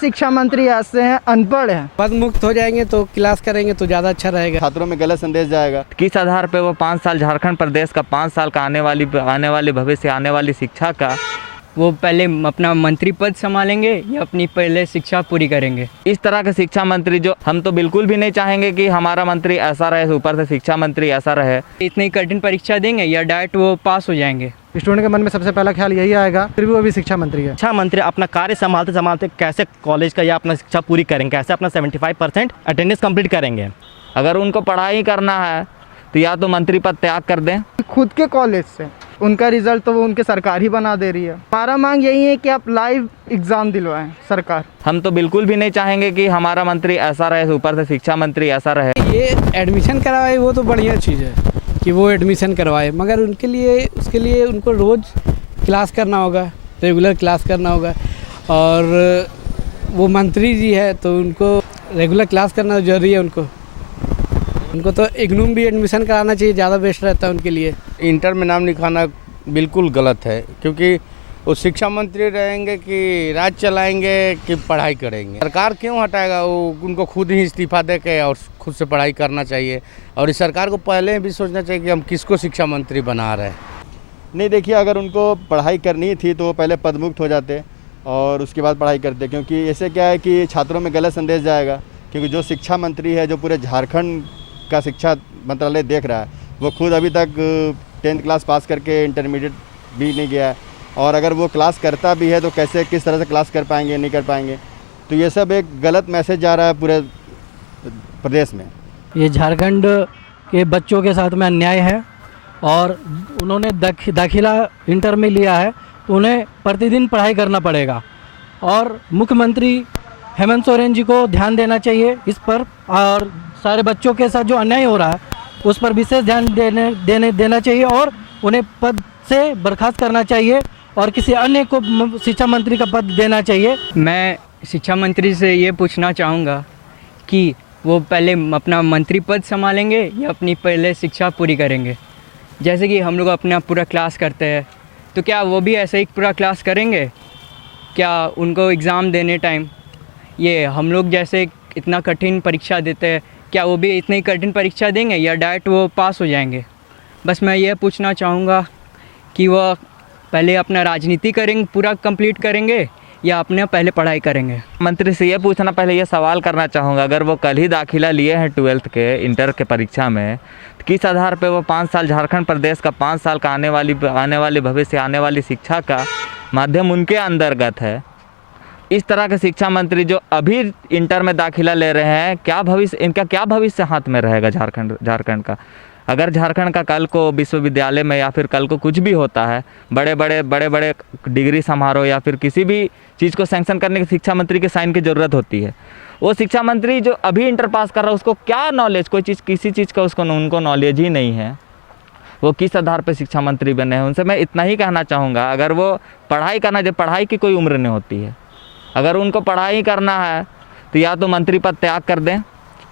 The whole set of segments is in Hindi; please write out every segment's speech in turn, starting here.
शिक्षा मंत्री ऐसे हैं अनपढ़ हैं। पद मुक्त हो जाएंगे तो क्लास करेंगे तो ज़्यादा अच्छा रहेगा। छात्रों में गलत संदेश जाएगा। किस आधार पे वो 5 साल झारखंड प्रदेश का 5 साल का आने वाली भविष्य आने वाली शिक्षा का वो पहले अपना मंत्री पद संभालेंगे या अपनी पहले शिक्षा पूरी करेंगे। इस तरह के शिक्षा मंत्री जो हम तो बिल्कुल भी नहीं चाहेंगे कि हमारा मंत्री ऐसा रहे, ऊपर से शिक्षा मंत्री ऐसा रहे। इतनी कठिन परीक्षा देंगे या डायरेक्ट वो पास हो जाएंगे। स्टूडेंट के मन में सबसे पहला ख्याल यही आएगा, फिर भी वो भी शिक्षा मंत्री है। शिक्षा मंत्री अपना कार्य संभालते संभालते कैसे कॉलेज का या अपना शिक्षा पूरी करेंगे, कैसे अपना 75% अटेंडेंस कंप्लीट करेंगे। अगर उनको पढ़ाई करना है तो या तो मंत्री पद त्याग कर दें। खुद के कॉलेज से उनका रिजल्ट तो वो उनके सरकार ही बना दे रही है। हमारा मांग यही है कि आप लाइव एग्ज़ाम दिलवाएं सरकार। हम तो बिल्कुल भी नहीं चाहेंगे कि हमारा मंत्री ऐसा रहे, ऊपर से शिक्षा मंत्री ऐसा रहे। ये एडमिशन करवाए वो तो बढ़िया चीज़ है कि वो एडमिशन करवाए, मगर उसके लिए उनको रोज़ क्लास करना होगा, रेगुलर क्लास करना होगा। और वो मंत्री जी है तो उनको रेगुलर क्लास करना जरूरी है। उनको तो इग्नू में भी एडमिशन कराना चाहिए, ज़्यादा बेस्ट रहता है उनके लिए। इंटर में नाम लिखाना बिल्कुल गलत है, क्योंकि वो शिक्षा मंत्री रहेंगे कि राज चलाएंगे कि पढ़ाई करेंगे। सरकार क्यों हटाएगा, वो उनको खुद ही इस्तीफा दे के और खुद से पढ़ाई करना चाहिए। और इस सरकार को पहले भी सोचना चाहिए कि हम किसको शिक्षा मंत्री बना रहे हैं। नहीं, देखिए, अगर उनको पढ़ाई करनी थी तो वो पहले पदमुक्त हो जाते और उसके बाद पढ़ाई करते, क्योंकि ऐसे क्या है कि छात्रों में गलत संदेश जाएगा। क्योंकि जो शिक्षा मंत्री है, जो पूरे झारखंड का शिक्षा मंत्रालय देख रहा है, वो खुद अभी तक 10th क्लास पास करके इंटरमीडिएट भी नहीं गया है। और अगर वो क्लास करता भी है तो किस तरह से क्लास कर पाएंगे, नहीं कर पाएंगे। तो ये सब एक गलत मैसेज जा रहा है पूरे प्रदेश में। ये झारखंड के बच्चों के साथ में अन्याय है और उन्होंने दाखिला इंटर में लिया है तो उन्हें प्रतिदिन पढ़ाई करना पड़ेगा। और मुख्यमंत्री हेमंत सोरेन जी को ध्यान देना चाहिए इस पर, और सारे बच्चों के साथ जो अन्याय हो रहा है उस पर विशेष ध्यान देना चाहिए और उन्हें पद से बर्खास्त करना चाहिए और किसी अन्य को शिक्षा मंत्री का पद देना चाहिए। मैं शिक्षा मंत्री से ये पूछना चाहूँगा कि वो पहले अपना मंत्री पद संभालेंगे या अपनी पहले शिक्षा पूरी करेंगे। जैसे कि हम लोग अपना पूरा क्लास करते हैं तो क्या वो भी ऐसे ही पूरा क्लास करेंगे? क्या उनको एग्ज़ाम देने टाइम ये हम लोग जैसे इतना कठिन परीक्षा देते हैं, क्या वो भी इतनी कठिन परीक्षा देंगे या डायरेक्ट वो पास हो जाएंगे? बस मैं ये पूछना चाहूँगा कि वो पहले अपना राजनीति करेंगे, पूरा कंप्लीट करेंगे या अपने पहले पढ़ाई करेंगे। मंत्री से ये पूछना, पहले ये सवाल करना चाहूँगा, अगर वो कल ही दाखिला लिए हैं 12th के इंटर के परीक्षा में, तो किस आधार पे वो 5 साल झारखंड प्रदेश का 5 साल का आने वाली भविष्य आने वाली शिक्षा का माध्यम उनके अंतर्गत है। इस तरह के शिक्षा मंत्री जो अभी इंटर में दाखिला ले रहे हैं, इनका क्या भविष्य हाथ में रहेगा झारखंड का? अगर झारखंड का कल को विश्वविद्यालय में या फिर कल को कुछ भी होता है, बड़े बड़े डिग्री समारोह या फिर किसी भी चीज़ को सैंक्शन करने की शिक्षा मंत्री के साइन की ज़रूरत होती है। वो शिक्षा मंत्री जो अभी इंटर पास कर रहा है उसको क्या नॉलेज, किसी चीज़ का उनको नॉलेज ही नहीं है। वो किस आधार पर शिक्षा मंत्री बने हैं? उनसे मैं इतना ही कहना चाहूँगा, अगर वो पढ़ाई करना, जब पढ़ाई की कोई उम्र नहीं होती है, अगर उनको पढ़ाई करना है तो या तो मंत्री पद त्याग कर दें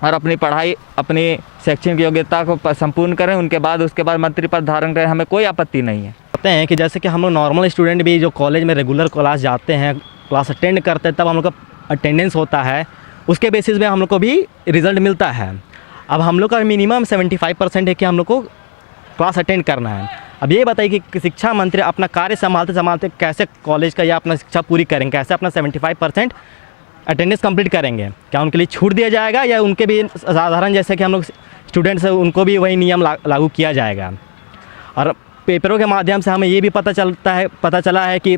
और अपनी पढ़ाई, अपनी शैक्षणिक योग्यता को संपूर्ण करें, उसके बाद मंत्री पद धारण करें। हमें कोई आपत्ति नहीं है। कहते हैं कि जैसे कि हम लोग नॉर्मल स्टूडेंट भी जो कॉलेज में रेगुलर क्लास जाते हैं, क्लास अटेंड करते हैं, तब हम लोग का अटेंडेंस होता है, उसके बेसिस में हम लोग को भी रिज़ल्ट मिलता है। अब हम लोग का मिनिमम 75% है कि हम लोग को क्लास अटेंड करना है। अब ये बताइए कि शिक्षा मंत्री अपना कार्य संभालते संभालते कैसे कॉलेज का या अपना शिक्षा पूरी करेंगे, कैसे अपना 75% अटेंडेंस कंप्लीट करेंगे? क्या उनके लिए छूट दिया जाएगा या उनके भी साधारण जैसे कि हम लोग स्टूडेंट्स हैं उनको भी वही नियम लागू किया जाएगा? और पेपरों के माध्यम से हमें ये भी पता चला है कि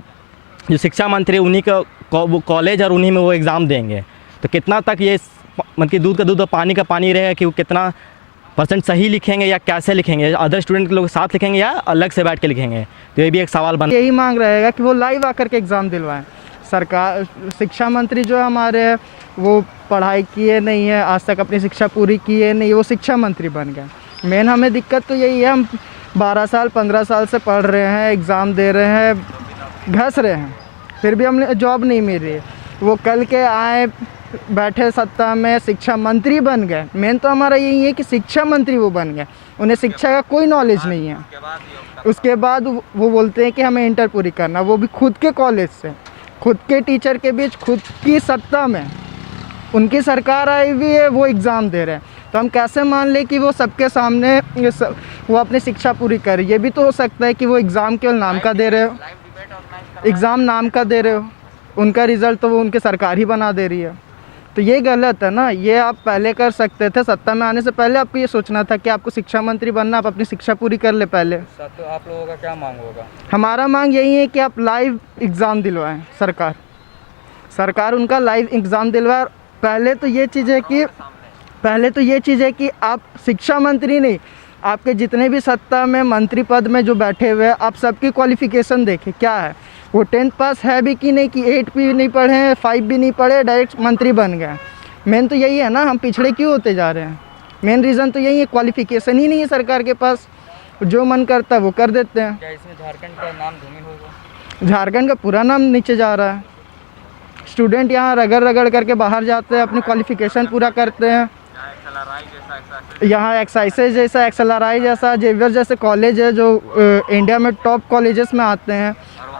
जो शिक्षा मंत्री उन्हीं को कॉलेज और उन्हीं में वो एग्ज़ाम देंगे, तो कितना तक ये मतलब कि दूध का दूध और पानी का पानी रहेगा कि वो कितना % सही लिखेंगे या कैसे लिखेंगे, अदर स्टूडेंट के लोग साथ लिखेंगे या अलग से बैठ के लिखेंगे? तो ये भी एक सवाल बन। यही मांग रहेगा कि वो लाइव आकर के एग्ज़ाम दिलवाएं। सरकार, शिक्षा मंत्री जो हमारे हैं वो पढ़ाई किए नहीं है, आज तक अपनी शिक्षा पूरी किए नहीं, वो शिक्षा मंत्री बन गए। मेन हमें दिक्कत तो यही है, हम 12 साल 15 साल से पढ़ रहे हैं, एग्ज़ाम दे रहे हैं, घस रहे हैं, फिर भी हमें जॉब नहीं मिल रही है। वो कल के आए, बैठे सत्ता में, शिक्षा मंत्री बन गए। मेन तो हमारा यही है कि शिक्षा मंत्री वो बन गए, उन्हें शिक्षा का कोई नॉलेज नहीं है। उसके बाद वो बोलते हैं कि हमें इंटर पूरी करना, वो भी खुद के कॉलेज से। खुद के टीचर के बीच खुद की सत्ता में उनकी सरकार आई हुई है, वो एग्ज़ाम दे रहे हैं, तो हम कैसे मान लें कि वो सबके सामने वो अपनी शिक्षा पूरी करे। ये भी तो हो सकता है कि वो एग्ज़ाम केवल नाम का दे रहे हो, एग्ज़ाम नाम का दे रहे हो, उनका रिज़ल्ट तो वो उनकी सरकार ही बना दे रही है। तो ये गलत है ना। ये आप पहले कर सकते थे, सत्ता में आने से पहले आपको ये सोचना था कि आपको शिक्षा मंत्री बनना, आप अपनी शिक्षा पूरी कर ले पहले। तो आप लोगों का क्या मांग होगा? हमारा मांग यही है कि आप लाइव एग्ज़ाम दिलवाएं, सरकार उनका लाइव एग्ज़ाम दिलवाए। पहले तो ये चीज़ है कि आप शिक्षा मंत्री नहीं, आपके जितने भी सत्ता में मंत्री पद में जो बैठे हुए हैं, आप सबकी क्वालिफ़िकेशन देखें क्या है, वो 10th पास है भी कि नहीं, कि 8 भी नहीं पढ़े हैं, 5 भी नहीं पढ़े, डायरेक्ट मंत्री बन गए। मेन तो यही है ना, हम पिछड़े क्यों होते जा रहे हैं। मेन रीज़न तो यही है, क्वालिफ़िकेशन ही नहीं है सरकार के पास, जो मन करता है वो कर देते हैं। क्या इसमें झारखंड का नाम धूमिल होगा? झारखंड का पूरा नाम नीचे जा रहा है। स्टूडेंट यहाँ रगड़ करके बाहर जाते हैं, अपनी क्वालिफ़िकेशन पूरा करते हैं। यहाँ एक्साइसेज जैसा, एक्सएलआरआई जैसा, जेवियर जैसे कॉलेज है जो इंडिया में टॉप कॉलेजेस में आते हैं,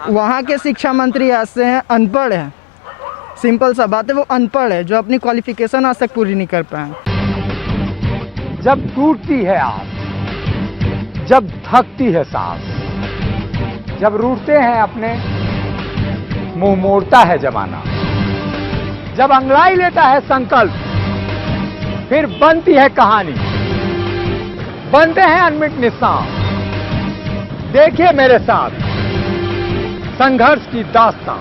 वहाँ के शिक्षा मंत्री ऐसे हैं, अनपढ़ हैं। सिंपल सा बात है, वो अनपढ़ है, जो अपनी क्वालिफ़िकेशन आज तक पूरी नहीं कर पाए। जब टूटती है आस, जब थकती है सांस, जब रूठते हैं अपने, मुंह मोड़ता है जमाना, जब अंगड़ाई लेता है संकल्प, फिर बनती है कहानी, बनते हैं अनमिट निशान। देखिए मेरे साथ संघर्ष की दास्तां।